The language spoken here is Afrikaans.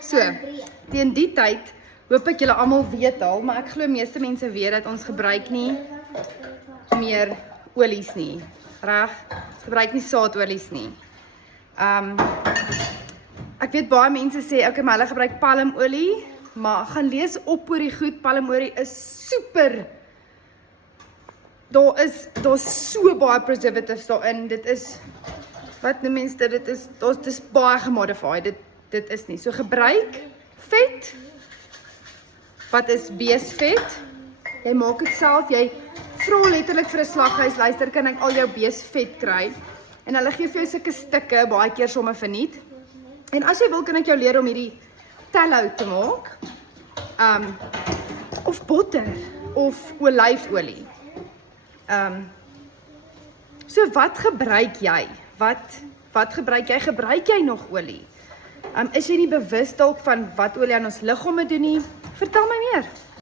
So, teen die tyd hoop ek julle almal weet al, maar ek glo meeste mense weet dat ons gebruik nie meer olies nie. Reg? Ons gebruik nie saadolies nie. Ek weet baie mense sê, okay, maar hulle gebruik palmolie, maar gaan lees op oor die goed, palmolie is super. Daar is so baie preservatives daarin, dit is, wat noem mense dit, dit is baie gemodified, dit is nie. So gebruik vet, wat is beesvet, jy maak het self, jy vra letterlik vir 'n slaghuis, luister, kan ek al jou beesvet kry, en hulle gee vir jou sulke stikke, baie keer sommer verniet, en as jy wil, kan ek jou leer om hierdie tallow te maak, of botter, of olyfolie. So wat gebruik jy? Wat gebruik jy? Gebruik jy nog olie? Is jy nie bewus dalk van wat olie aan ons liggame doen nie? Vertel my meer.